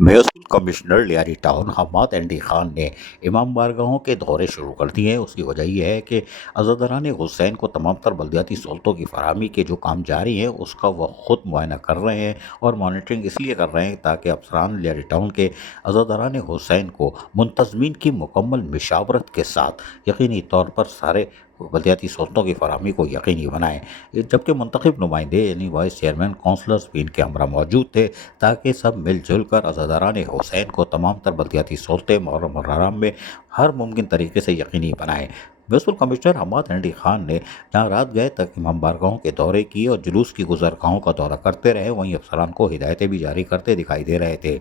Municipal commissioner Lyari town Hammad Andy Khan ने इमाम बारगाहों के दौरे शुरू कर दिए हैं। उसकी वजह यह है कि अज़ादरान हुसैन को तमाम तर बल्दियाती सहूलतों की फराहमी के जो काम जारी हैं उसका वह ख़ुद मुआयना कर रहे हैं और मॉनिटरिंग इसलिए कर रहे हैं ताकि अफसरान लियारी टाउन के अज़ादरान हुसैन को मुंतज़मीन की मुकम्मल मशावरत के साथ यकीनी तौर पर सारे बल्दियाती सहूलतों की फराहमी को यकीनी बनाएँ। जबकि मुंतखब नुमाइंदे यानी वाइस चेयरमैन काउंसलर्स भी इनके हमरा मौजूद थे ताकि सब मिल जुल कर अज़ादरान हुसैन को तमाम तर बल्दियाती सहूलतें मुहर्रम और हराम में हर मुमकिन तरीके से यकीनी बनाएँ। Municipal commissioner Hammad Andy Khan ने जहाँ रात गए तक इमाम बारगाहों के दौरे किए और जुलूस की गुजरगाहों का दौरा करते रहे, वहीं अफसरान को हिदायतें भी जारी करते दिखाई दे रहे थे।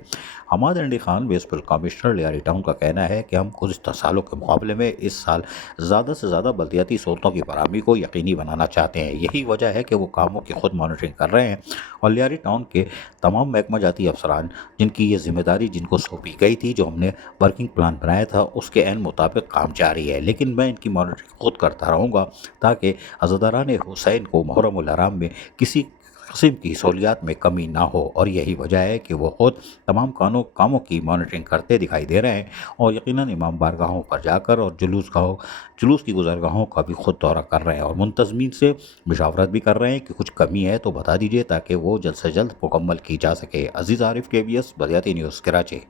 Hammad Andy Khan municipal commissioner Lyari town का कहना है कि हम गुज़िश्ता सालों के मुकाबले में इस साल ज़्यादा से ज़्यादा बल्दियाती सहूलतों की फराहमी को यकीनी बनाना चाहते हैं। यही वजह है कि वो कामों की खुद मॉनिटरिंग कर रहे हैं और लियारी टाउन के तमाम महकमा जाती अफसरान जिनकी ये जिम्मेदारी जिनको सौंपी गई थी, जो हमने वर्किंग प्लान बनाया था उसके एन मुताबिक काम जारी है। लेकिन मैं इनकी मॉनिटरिंग खुद करता रहूँगा ताकि अज़ादरान हुसैन को मुहर्रम उल हराम में किसी किस्म की सहूलियात में कमी ना हो और यही वजह है कि वो ख़ुद तमाम कामों की मॉनिटरिंग करते दिखाई दे रहे हैं और यकीनन इमाम बारगाहों पर जाकर और जुलूस की गुजरगाहों का भी खुद दौरा कर रहे हैं और मुंतज़मीन से मशावरत भी कर रहे हैं कि कुछ कमी है तो बता दीजिए ताकि वो जल्द से जल्द मुकम्मल की जा सके। अजीज़ आरिफ, KBS बल्दियाती न्यूज़, कराची।